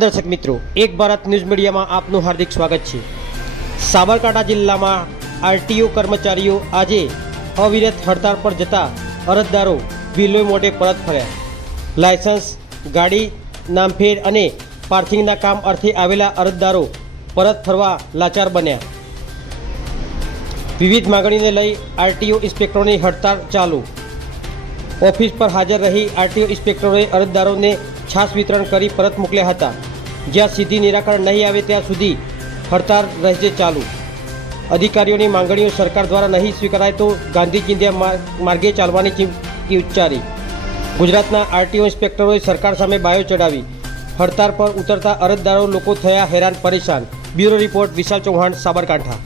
દર્શક મિત્રો, એક ભારત ન્યૂઝ મીડિયામાં આપનું હાર્દિક સ્વાગત છે। સાબરકાંઠા જિલ્લામાં આરટીઓ કર્મચારીઓ આજે અવિરત હડતાળ પર જતા અરજદારો વિલોય મોઢે પરત ફર્યા। લાયસન્સ, ગાડી નામફેર અને પાર્કિંગના કામ અર્થે આવેલા અરજદારો પરત ફરવા લાચાર બન્યા। વિવિધ માંગણીને લઈ આરટીઓ ઇન્સ્પેક્ટરોની હડતાળ ચાલુ। ઓફિસ પર હાજર રહી આરટીઓ ઇન્સ્પેક્ટરોએ અરજદારોને છાસ વિતરણ કરી પરત મોકલ્યા હતા। જ્યાં સીધી નિરાકરણ નહીં આવે ત્યાં સુધી હડતાળ રહેશે ચાલુ। અધિકારીઓની માંગણીઓ સરકાર દ્વારા નહીં સ્વીકારાય તો ગાંધી ચિંધ્યા માર્ગે ચાલવાની ચીમકી ઉચ્ચારી। ગુજરાતના આરટીઓ ઇન્સ્પેક્ટરોએ સરકાર સામે બાયો ચડાવી। હડતાળ પર ઉતરતા અરજદારો લોકો થયા હેરાન પરેશાન। બ્યુરો રિપોર્ટ વિશાલ ચૌહાણ, સાબરકાંઠા।